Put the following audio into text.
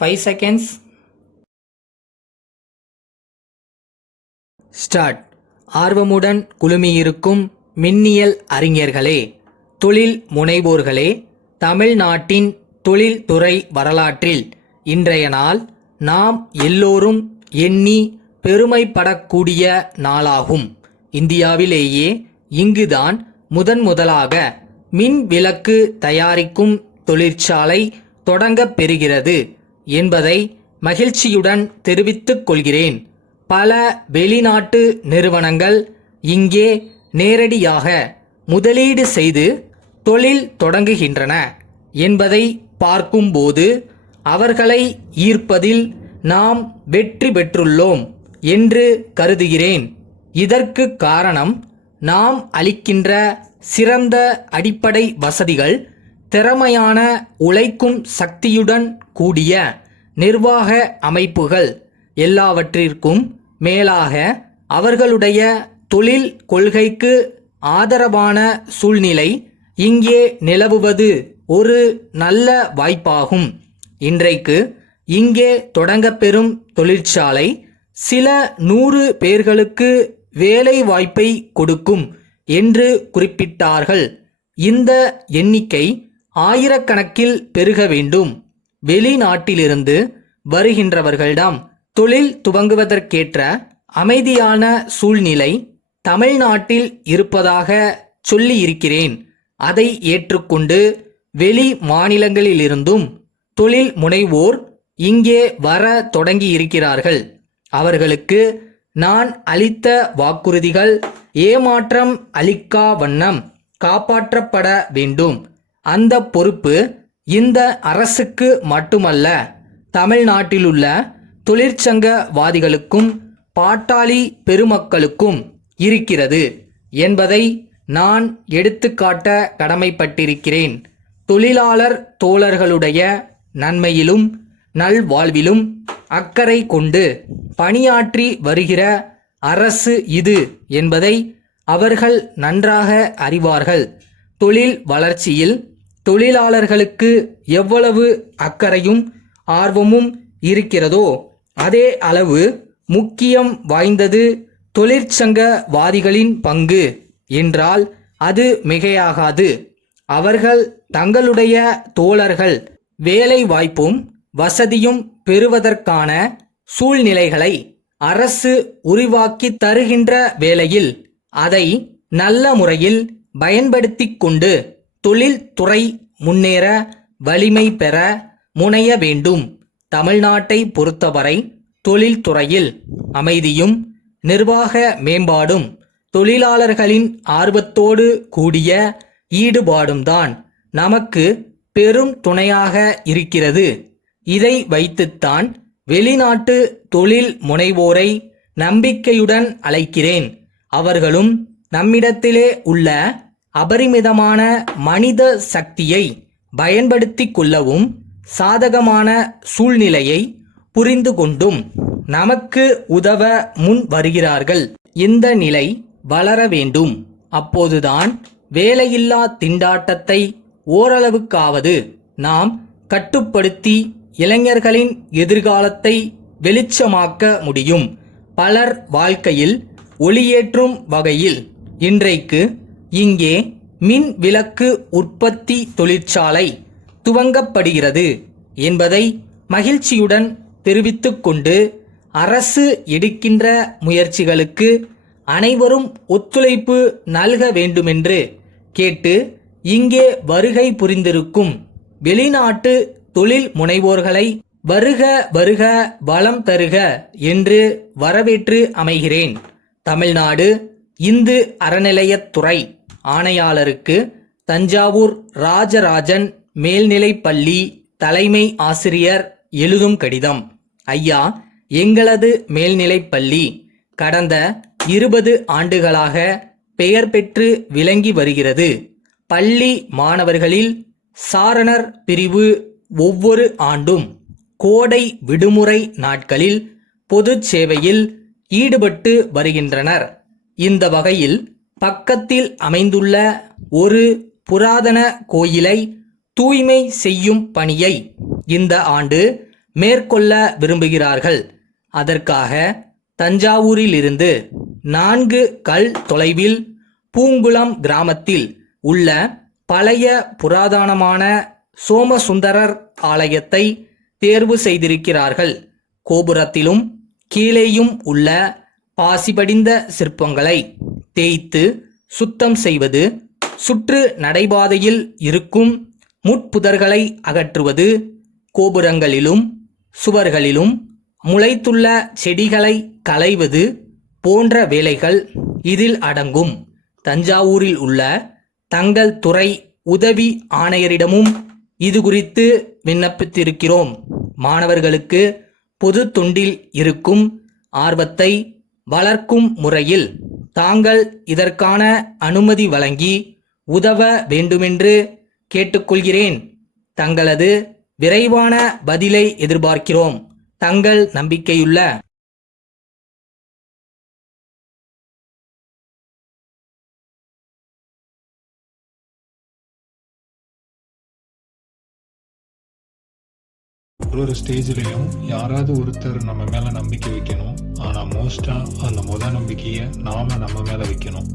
5 seconds. Start. ஆர்வமுடன் குழுமியிருக்கும் மின்னியல் அறிஞர்களே, தொழில் முனைவோர்களே, தமிழ்நாட்டின் தொழில்துறை வரலாற்றில் இன்றைய நாள் நாம் எல்லோரும் எண்ணி பெருமைப்படக்கூடிய நாளாகும். இந்தியாவிலேயே இங்குதான் முதலாக மின் விளக்கு தயாரிக்கும் தொழிற்சாலை தொடங்கப் பெறுகிறது என்பதை மகிழ்ச்சியுடன் தெரிவித்துக் கொள்கிறேன். பல வெளிநாட்டு நிறுவனங்கள் இங்கே நேரடியாக முதலீடு செய்து தொழில் தொடங்குகின்றன என்பதை பார்க்கும்போது அவர்களை ஈர்ப்பதில் நாம் வெற்றி பெற்றுள்ளோம் என்று கருதுகிறேன். இதற்கு காரணம் நாம் அளிக்கின்ற சிறந்த அடிப்படை வசதிகள், திறமையான உழைக்கும் சக்தியுடன் கூடிய நிர்வாக அமைப்புகள், எல்லாவற்றிற்கும் மேலாக அவர்களுடைய தொழில் கொள்கைக்கு ஆதரவான சூழ்நிலை இங்கே நிலவுவது ஒரு நல்ல வாய்ப்பாகும். இன்றைக்கு இங்கே தொடங்கப்பெறும் தொழிற்சாலை சில 100 பேர்களுக்கு வேலை வாய்ப்பை கொடுக்கும் என்று குறிப்பிட்டார்கள். இந்த எண்ணிக்கை ஆயிரக்கணக்கில் பெருக வேண்டும். வெளிநாட்டிலிருந்து வருகின்றவர்களிடம் தொழில் துவங்குவதற்கேற்ற அமைதியான சூழ்நிலை தமிழ்நாட்டில் இருப்பதாக சொல்லியிருக்கிறேன். அதை ஏற்றுக்கொண்டு வெளி மாநிலங்களிலிருந்தும் தொழில் முனைவோர் இங்கே வர தொடங்கியிருக்கிறார்கள். அவர்களுக்கு நான் அளித்த வாக்குறுதிகள் ஏமாற்றம் அளிக்கா வண்ணம் காப்பாற்றப்பட வேண்டும். அந்த பொறுப்பு இந்த அரசுக்கு மட்டுமல்ல, தமிழ்நாட்டிலுள்ள தொழிற்சங்கவாதிகளுக்கும் பாட்டாளி பெருமக்களுக்கும் இருக்கிறது என்பதை நான் எடுத்துக்காட்ட கடமைப்பட்டிருக்கிறேன். தொழிலாளர் தோழர்களுடைய நன்மையிலும் நல்வாழ்விலும் அக்கறை கொண்டு பணியாற்றி வருகிற அரசு இது என்பதை அவர்கள் நன்றாக அறிவார்கள். தொழில் வளர்ச்சியில் தொழிலாளர்களுக்கு எவ்வளவு அக்கறையும் ஆர்வமும் இருக்கிறதோ அதே அளவு முக்கியம் வாய்ந்தது தொழிற்சங்கவாதிகளின் பங்கு என்றால் அது மிகையாகாது. அவர்கள் தங்களுடைய தோழர்கள் வேலை வாய்ப்பும் வசதியும் பெறுவதற்கான சூழ்நிலைகளை அரசு உருவாக்கி தருகின்ற வேளையில் அதை நல்ல முறையில் பயன்படுத்தி கொண்டு தொழில்துறை முன்னேற வலிமை பெற முனைய வேண்டும். தமிழ்நாட்டை பொறுத்தவரை தொழில்துறையில் அமைதியும் நிர்வாக மேம்பாடும் தொழிலாளர்களின் ஆர்வத்தோடு கூடிய ஈடுபாடும் தான் நமக்கு பெரும் துணையாக இருக்கிறது. இதை வைத்துத்தான் வெளிநாட்டு தொழில் முனைவோரை நம்பிக்கையுடன் அழைக்கிறேன். அவர்களும் நம்மிடத்திலே உள்ள அபரிமிதமான மனித சக்தியை பயன்படுத்தி கொள்ளவும் சாதகமான சூழ்நிலையை புரிந்து கொண்டும் நமக்கு உதவ முன் வருகிறார்கள். இந்த நிலை வளர வேண்டும். அப்போதுதான் வேலையில்லா திண்டாட்டத்தை ஓரளவுக்காவது நாம் கட்டுப்படுத்தி இளைஞர்களின் எதிர்காலத்தை வெளிச்சமாக்க முடியும். பலர் வாழ்க்கையில் ஒளியேற்றும் வகையில் இன்றைக்கு இங்கே மின் விளக்கு உற்பத்தி தொழிற்சாலை துவங்கப்படுகிறது என்பதை மகிழ்ச்சியுடன் தெரிவித்துக் கொண்டு அரசு எடுக்கின்ற முயற்சிகளுக்கு அனைவரும் ஒத்துழைப்பு நல்க வேண்டுமென்று கேட்டு இங்கே வருகை புரிந்திருக்கும் வெளிநாட்டு தொழில் முனைவோர்களை வருக வருக வளம் தருக என்று வரவேற்று அமைகிறேன். தமிழ்நாடு இந்து அறநிலையத்துறை ஆணையாளருக்கு தஞ்சாவூர் ராஜராஜன் மேல்நிலைப்பள்ளி தலைமை ஆசிரியர் எழுதும் கடிதம். ஐயா, எங்களது மேல்நிலைப்பள்ளி கடந்த 20 ஆண்டுகளாக பெயர் பெற்று விளங்கி வருகிறது. பள்ளி மாணவர்களில் சாரணர் பிரிவு ஒவ்வொரு ஆண்டும் கோடை விடுமுறை நாட்களில் பொது சேவையில் ஈடுபட்டு வருகின்றனர். இந்த வகையில் பக்கத்தில் அமைந்துள்ள ஒரு புராதன கோயிலை தூய்மை செய்யும் பணியை இந்த ஆண்டு மேற்கொள்ள விரும்புகிறார்கள். அதற்காக தஞ்சாவூரிலிருந்து 4 கல் தொலைவில் பூங்குளம் கிராமத்தில் உள்ள பழைய புராதனமான சோமசுந்தரர் ஆலயத்தை தேர்வு செய்திருக்கிறார்கள். கோபுரத்திலும் கீழேயும் உள்ள பாசிபடிந்த சிற்பங்களை தேய்த்து சுத்தம் செய்வது, சுற்று நடைபாதையில் இருக்கும் முட்புதர்களை அகற்றுவது, கோபுரங்களிலும் சுவர்களிலும் முளைத்துள்ள செடிகளை களைவது போன்ற வேலைகள் இதில் அடங்கும். தஞ்சாவூரில் உள்ள தங்கள் துறை உதவி ஆணையரிடமும் இது குறித்து விண்ணப்பித்திருக்கிறோம். மாணவர்களுக்கு பொது தொண்டில் இருக்கும் ஆர்வத்தை வளர்க்கும் முறையில் தாங்கள் இதற்கான அனுமதி வழங்கி உதவ வேண்டுமென்று கேட்டுக்கொள்கிறேன். தங்களது விரைவான பதிலை எதிர்பார்க்கிறோம். தங்கள் நம்பிக்கையுள்ள ஒரு ஸ்டேஜ்லையும் யாராவது ஒருத்தர் நம்ம மேல நம்பிக்கை வைக்கணும். ஆனா மோஸ்டா அந்த நம்பிக்கையை நாம நம்ம மேல வைக்கணும்.